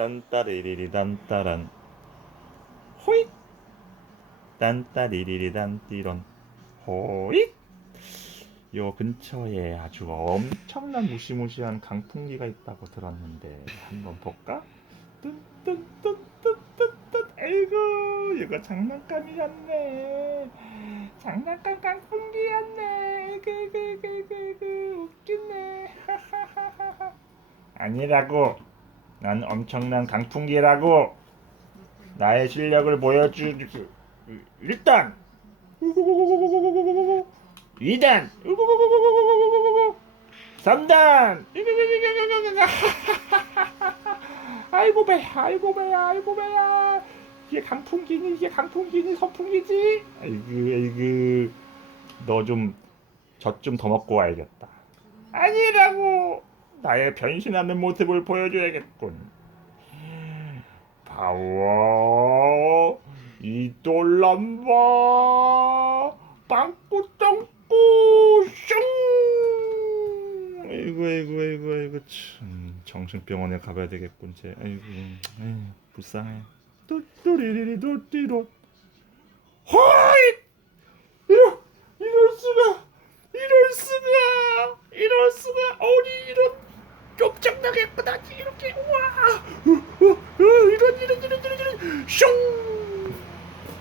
딴따리리리 딴따란. 호잇! 딴따리리리 딴띠런. 호잇! 요 근처에 아주 엄청난 무시무시한 강풍기가 있다고 들었는데 한번 볼까? 뜬뜬뜬뜬뜬뜬. 아이고 이거 장난감이었네. 장난감 강풍기였네. 그그그그그. 웃기네. 하하하하 아니라고 난 엄청난 강풍기라고 나의 실력을 보여주 일단! 2단! 3단! 아이고 배 아이고 배야 아이고 배야 이게 강풍기니 이게 강풍기니 선풍기지? 아이고 아이고. 너 좀 젖 좀 더 먹고 와야겠다. 아니라고 나의 변신하는 모습을 보여줘야겠군. 파워 이돌람바 빵꾸 똥꾸 슝! 아이고 아이고 아이고 아이고 참. 정신병원에 가봐야 되겠군 쟤. 아이고 에이, 불쌍해. 뚜뚜리리리 뚜띠로 호잇! 이럴 이럴 수가 이럴 수가 엄청나게 예쁘다 이렇게 우와. 어, 어, 어, 이런 이런 이런 이런 이런. 슝!